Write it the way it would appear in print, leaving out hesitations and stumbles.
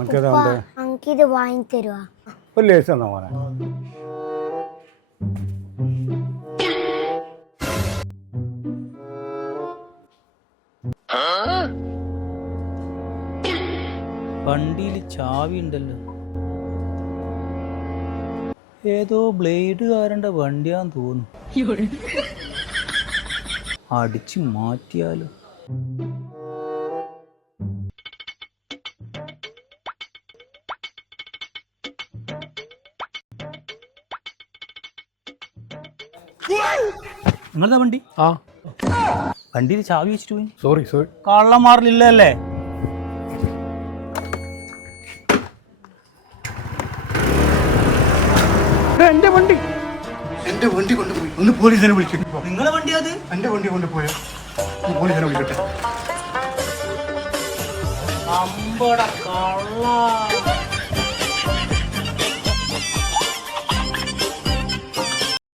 എനിക്കിത് വാങ്ങി തരുവാ? ഒരു ലേസ് തന്നാ മോനെ. വണ്ടിയിൽ ചാവി ഉണ്ടല്ലോ. ഏതോ ബ്ലേഡുകാരൻ്റെ വണ്ടിയാന്ന് തോന്നുന്നു. അടിച്ചു മാറ്റിയാലോ? നിങ്ങളതാ വണ്ടി? വണ്ടിയിൽ ചാവി വെച്ചിട്ട് പോയി. സോറി. കള്ളന്മാരില്ലല്ലേ? എന്റെ വണ്ടി കൊണ്ടുപോയി. ഒന്ന് പോലീസിനെ വിളിച്ചു. നിങ്ങളെ വണ്ടി അത്? എന്റെ വണ്ടി കൊണ്ടുപോയോ? പോലീസിനെ വിളിക്കട്ടെ. അമ്പട കള്ള.